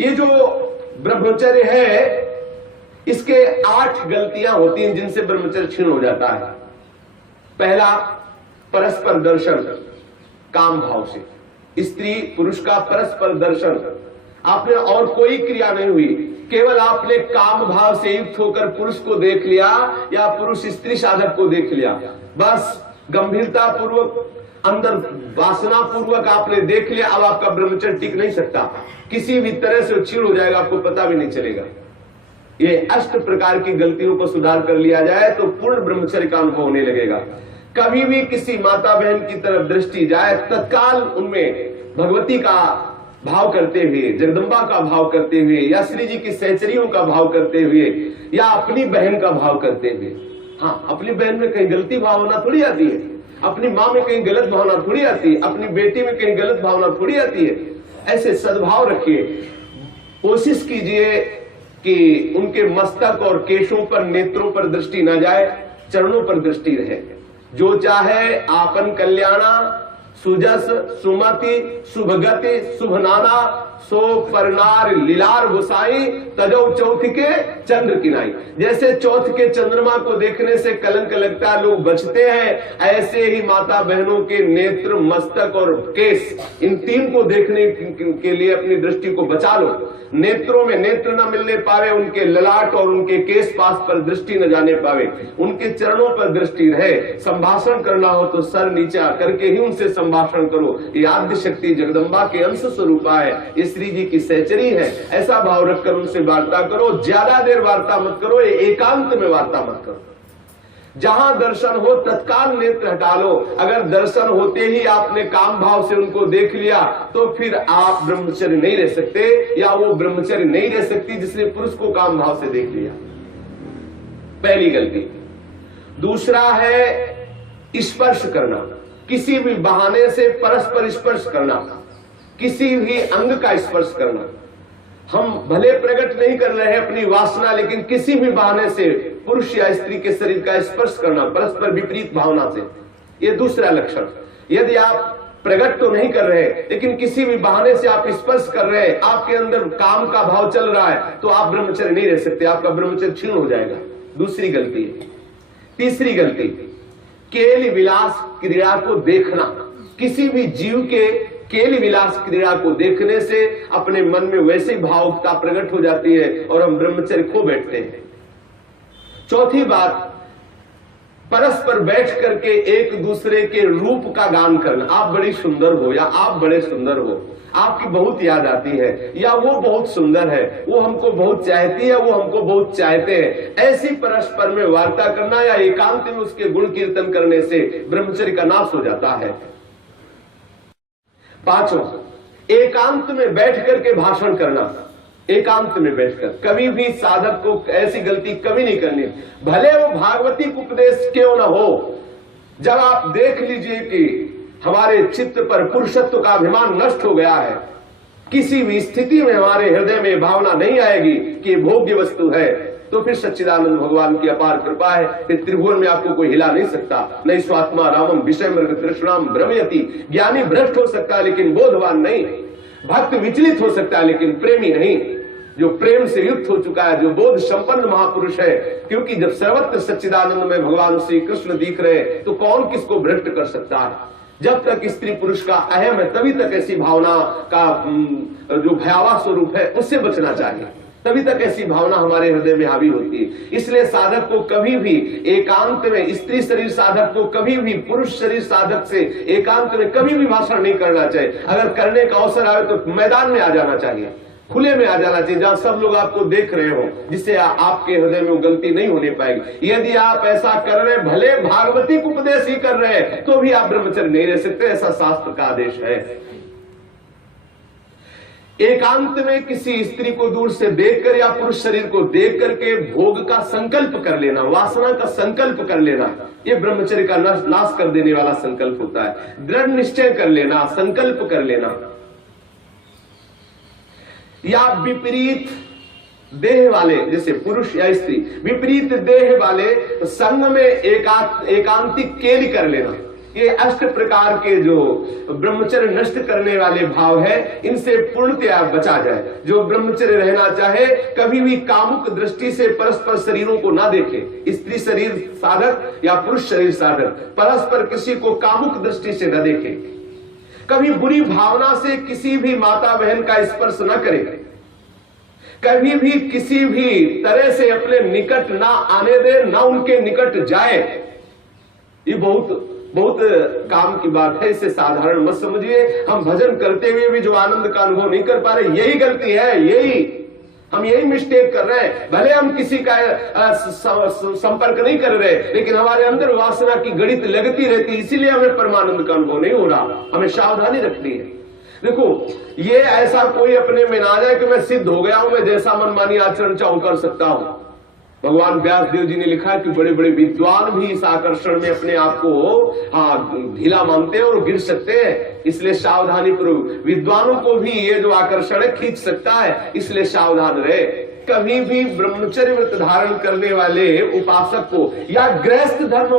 ये जो ब्रह्मचर्य है, इसके 8 गलतियां होती हैं जिनसे ब्रह्मचर्य क्षीण हो जाता है। पहला, परस्पर दर्शन काम भाव से। स्त्री पुरुष का परस्पर दर्शन, आपने और कोई क्रिया नहीं हुई, केवल आपने काम भाव से युक्त होकर पुरुष को देख लिया या पुरुष स्त्री साधक को देख लिया, बस गंभीरता पूर्वक अंदर वासना पूर्वक आपने देख लिया। अब आपका ब्रह्मचर्य टिक नहीं सकता, किसी भी तरह से क्षीण हो जाएगा, आपको पता भी नहीं चलेगा। ये 8 प्रकार की गलतियों को सुधार कर लिया जाए तो पूर्ण ब्रह्मचर्य का अनुभव होने लगेगा। कभी भी किसी माता बहन की तरफ दृष्टि जाए, तत्काल उनमें भगवती का भाव करते हुए, जगदम्बा का भाव करते हुए, या श्री जी की सहचरियों का भाव करते हुए, या अपनी बहन का भाव करते हुए। हाँ, अपनी बहन में कहीं गलती भावना थोड़ी आती है, अपनी माँ में कहीं गलत भावना थोड़ी आती है, अपनी बेटी में कहीं गलत भावना थोड़ी आती है। ऐसे सद्भाव रखिए, कोशिश कीजिए कि उनके मस्तक और केशों पर, नेत्रों पर दृष्टि न जाए, चरणों पर दृष्टि रहे। जो चाहे आपन कल्याणा, सुजस सुमति शुभगति शुभ नाना, सो परनार लीलार गुसाई, तजो चौथ के चंद्र किनाई। जैसे चौथ के चंद्रमा को देखने से कलंक लगता है, लोग बचते हैं, ऐसे ही माता बहनों के नेत्र, मस्तक और केस, इन 3 को देखने के लिए अपनी दृष्टि को बचा लो। नेत्रों में नेत्र न मिलने पावे, उनके ललाट और उनके केस पास पर दृष्टि न जाने पावे, उनके चरणों पर दृष्टि रहे। संभाषण करना हो तो सर नीचा करके ही उनसे संभाषण करो। ये आद्य शक्ति जगदम्बा के अंश स्वरूपा है, ये श्री जी की सहचरी है। ऐसा भाव रखकर उनसे वार्ता करो। ज्यादा देर वार्ता मत करो, ये एकांत में वार्ता मत करो। जहां दर्शन हो तत्काल नेत्र हटा लो। अगर दर्शन होते ही आपने काम भाव से उनको देख लिया तो फिर आप ब्रह्मचर्य नहीं रह सकते, या वो ब्रह्मचर्य नहीं रह सकती जिसने पुरुष को काम भाव से देख लिया। पहली गलती। दूसरा है स्पर्श करना, किसी भी बहाने से परस्पर स्पर्श करना, किसी भी अंग का स्पर्श करना। हम भले प्रकट नहीं कर रहे हैं अपनी वासना, लेकिन किसी भी बहाने से पुरुष या स्त्री के शरीर का स्पर्श करना परस्पर विपरीत भावना से, यह दूसरा लक्षण। यदि आप प्रकट तो नहीं कर रहे लेकिन किसी भी बहाने से आप स्पर्श कर रहे हैं, आपके अंदर काम का भाव चल रहा है, तो आप ब्रह्मचर्य नहीं रह सकते, आपका ब्रह्मचर्य क्षीण हो जाएगा। दूसरी गलती है। तीसरी गलती, केल विलास क्रीड़ा को देखना। किसी भी जीव के केल विलास क्रीड़ा को देखने से अपने मन में वैसे भावुकता प्रकट हो जाती है और हम ब्रह्मचर्य खो बैठते हैं। चौथी बात, परस्पर बैठ करके एक दूसरे के रूप का गान करना। आप बड़ी सुंदर हो, या आप बड़े सुंदर हो, आपकी बहुत याद आती है, या वो बहुत सुंदर है, वो हमको बहुत चाहती है, वो हमको बहुत चाहते हैं। ऐसी परस्पर में वार्ता करना या एकांत में उसके गुण कीर्तन करने से ब्रह्मचर्य का नाश हो जाता है। पांचों, एकांत में बैठ करके भाषण करना। एकांत में बैठकर कभी भी साधक को ऐसी गलती कभी नहीं करनी, भले वो भागवती उपदेश क्यों न हो। जब आप देख लीजिए कि हमारे चित्त पर पुरुषत्व का अभिमान नष्ट हो गया है, किसी भी स्थिति में हमारे हृदय में भावना नहीं आएगी कि भोग्य वस्तु है, तो फिर सच्चिदानंद भगवान की अपार कृपा है, फिर त्रिभुवन में आपको कोई हिला नहीं सकता। नहीं स्वात्मा रामम विषय मृग तृष्णाम भ्रमयति। ज्ञानी भ्रष्ट हो सकता है लेकिन बोधवान नहीं, भक्त विचलित हो सकता है लेकिन प्रेमी नहीं। जो प्रेम से युक्त हो चुका है, जो बोध संपन्न महापुरुष है, क्योंकि जब सर्वत्र सच्चिदानंद में भगवान श्री कृष्ण दिख रहे तो कौन किसको भ्रष्ट कर सकता है। जब तक स्त्री पुरुष का अहम है तभी तक ऐसी भावना का जो भयावह स्वरूप है उससे बचना चाहिए, तभी तक ऐसी भावना हमारे हृदय में हावी होती है। इसलिए साधक को कभी भी एकांत में, स्त्री शरीर साधक को कभी भी पुरुष शरीर साधक से एकांत में कभी भी भाषण नहीं करना चाहिए। अगर करने का अवसर आए तो मैदान में आ जाना चाहिए, खुले में आ जाना चाहिए, जहां सब लोग आपको देख रहे हो, जिससे आपके हृदय में वो गलती नहीं होने पाएगी। यदि आप ऐसा कर रहे, भले भागवती उपदेश ही कर रहे हैं, तो भी आप ब्रह्मचर्य नहीं रह सकते, ऐसा शास्त्र का आदेश है। एकांत में किसी स्त्री को दूर से देखकर या पुरुष शरीर को देख करके भोग का संकल्प कर लेना, वासना का संकल्प कर लेना, ये ब्रह्मचर्य का नाश कर देने वाला संकल्प होता है। दृढ़ निश्चय कर लेना, संकल्प कर लेना। या विपरीत देह वाले, जैसे पुरुष या स्त्री, विपरीत देह वाले संग में एकांतिक केली कर लेना। ये 8 प्रकार के जो ब्रह्मचर्य नष्ट करने वाले भाव है, इनसे पूर्णतया बचा जाए। जो ब्रह्मचर्य रहना चाहे कभी भी कामुक दृष्टि से परस्पर शरीरों को ना देखे, स्त्री शरीर साधक या पुरुष शरीर साधक परस्पर किसी को कामुक दृष्टि से न देखे, कभी बुरी भावना से किसी भी माता बहन का स्पर्श न करे, कभी भी किसी भी तरह से अपने निकट ना आने दे, ना उनके निकट जाए। ये बहुत काम की बात है, इसे साधारण मत समझिए। हम भजन करते हुए भी जो आनंद का अनुभव नहीं कर पा रहे, यही गलती है, हम यही मिस्टेक कर रहे हैं। भले हम किसी का संपर्क नहीं कर रहे, लेकिन हमारे अंदर वासना की गणित लगती रहती, इसीलिए हमें परमानंद का अनुभव नहीं हो रहा। हमें सावधानी रखनी है। देखो, ये ऐसा कोई अपने में ना जाए कि मैं सिद्ध हो गया हूं, मैं जैसा मनमानी आचरण चाहूं कर सकता हूं। भगवान व्यास देव जी ने लिखा है कि बड़े बड़े विद्वान भी इस आकर्षण में अपने आप को ढीला मानते हैं और गिर सकते हैं। इसलिए सावधानी पूर्वक, विद्वानों को भी ये जो आकर्षण है खींच सकता है, इसलिए सावधान रहे। कभी भी ब्रह्मचर्य व्रत धारण करने वाले उपासक को या गृहस्थ धर्म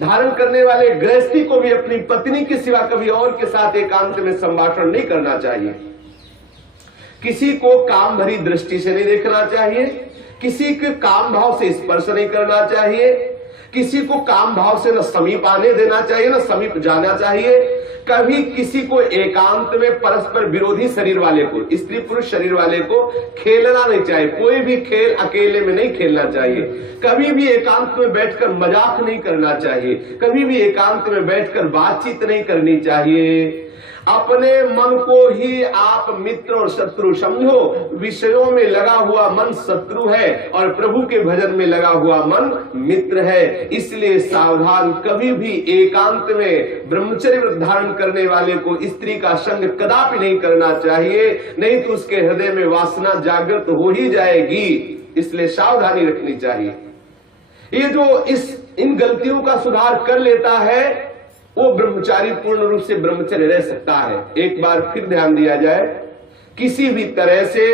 धारण करने वाले गृहस्थी को भी अपनी पत्नी के सिवा कभी और के साथ एकांत में संभाषण नहीं करना चाहिए। किसी को काम भरी दृष्टि से नहीं देखना चाहिए, किसी के काम भाव से स्पर्श नहीं करना चाहिए, किसी को काम भाव से न समीप आने देना चाहिए न समीप जाना चाहिए। कभी किसी को एकांत में परस्पर विरोधी शरीर वाले को, स्त्री पुरुष शरीर वाले को खेलना नहीं चाहिए। कोई भी खेल अकेले में नहीं खेलना चाहिए। कभी भी एकांत में बैठकर मजाक नहीं करना चाहिए, कभी भी एकांत में बैठकर बातचीत नहीं करनी चाहिए। अपने मन को ही आप मित्र और शत्रु समझो। विषयों में लगा हुआ मन शत्रु है और प्रभु के भजन में लगा हुआ मन मित्र है। इसलिए सावधान, कभी भी एकांत में ब्रह्मचर्य व्रत धारण करने वाले को स्त्री का संग कदापि नहीं करना चाहिए, नहीं तो उसके हृदय में वासना जागृत हो ही जाएगी। इसलिए सावधानी रखनी चाहिए। ये जो इन गलतियों का सुधार कर लेता है, वो ब्रह्मचारी पूर्ण रूप से ब्रह्मचर्य रह सकता है। एक बार फिर ध्यान दिया जाए, किसी भी तरह से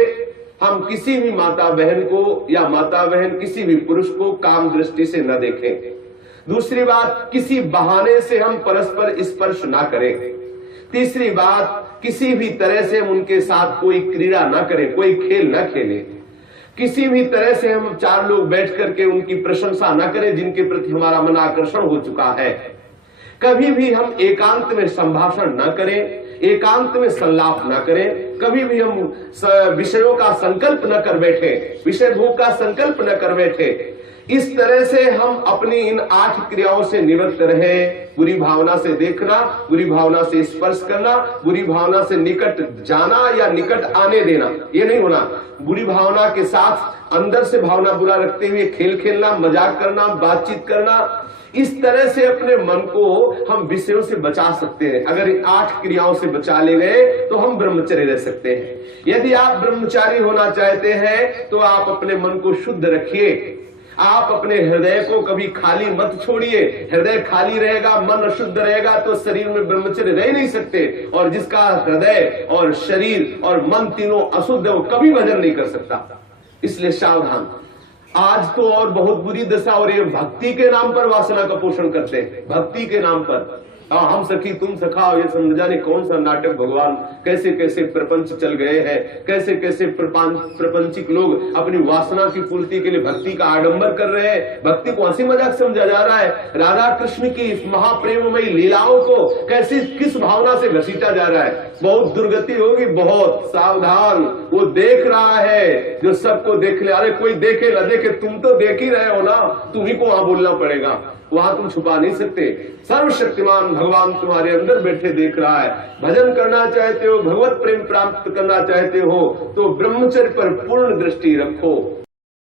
हम किसी भी माता बहन को या माता बहन किसी भी पुरुष को काम दृष्टि से न देखें। दूसरी बात, किसी बहाने से हम परस्पर स्पर्श ना करें। तीसरी बात, किसी भी तरह से हम उनके साथ कोई क्रीड़ा ना करें, कोई खेल ना खेलें। किसी भी तरह से हम 4 लोग बैठ करके उनकी प्रशंसा ना करें जिनके प्रति हमारा मन आकर्षण हो चुका है। कभी भी हम एकांत में संभाषण न करें, एकांत में संलाप न करें। कभी भी हम विषयों का संकल्प न कर बैठे, विषय भोग का संकल्प न कर बैठे। इस तरह से हम अपनी इन 8 क्रियाओं से निवृत्त रहे। बुरी भावना से देखना, बुरी भावना से स्पर्श करना, बुरी भावना से निकट जाना या निकट आने देना, ये नहीं होना। बुरी भावना के साथ अंदर से भावना बुरा रखते हुए खेल खेलना, मजाक करना, बातचीत करना, इस तरह से अपने मन को हम विषयों से बचा सकते हैं। अगर 8 क्रियाओं से बचा ले गए तो हम ब्रह्मचर्य रह सकते हैं। यदि आप ब्रह्मचारी होना चाहते हैं तो आप अपने मन को शुद्ध रखिए। आप अपने हृदय को कभी खाली मत छोड़िए। हृदय खाली रहेगा, मन अशुद्ध रहेगा तो शरीर में ब्रह्मचर्य रह नहीं सकते। और जिसका हृदय और शरीर और मन तीनों अशुद्ध है, वो कभी भजन नहीं कर सकता। इसलिए सावधान। आज तो और बहुत बुरी दशा हो रही है, भक्ति के नाम पर वासना का पोषण करते हैं। भक्ति के नाम पर हम सखी तुम सखा, ये समझ जाने कौन सा नाटक। भगवान कैसे कैसे प्रपंच चल गए हैं, कैसे कैसे प्रपंचिक लोग अपनी वासना की पूर्ति के लिए भक्ति का आडंबर कर रहे हैं। भक्ति को हंसी मजाक समझा जा रहा है। राधा कृष्ण की महाप्रेममयी लीलाओं को कैसे किस भावना से घसीटा जा रहा है। बहुत दुर्गति होगी, बहुत सावधान। वो देख रहा है जो सबको देख ले। अरे कोई देखे ना देखे, तुम तो देख ही रहे हो ना, तुम्ही को वहां बोलना पड़ेगा, वहां तुम छुपा नहीं सकते। सर्वशक्तिमान भगवान तुम्हारे अंदर बैठे देख रहा है। भजन करना चाहते हो, भगवत प्रेम प्राप्त करना चाहते हो तो ब्रह्मचर्य पर पूर्ण दृष्टि रखो।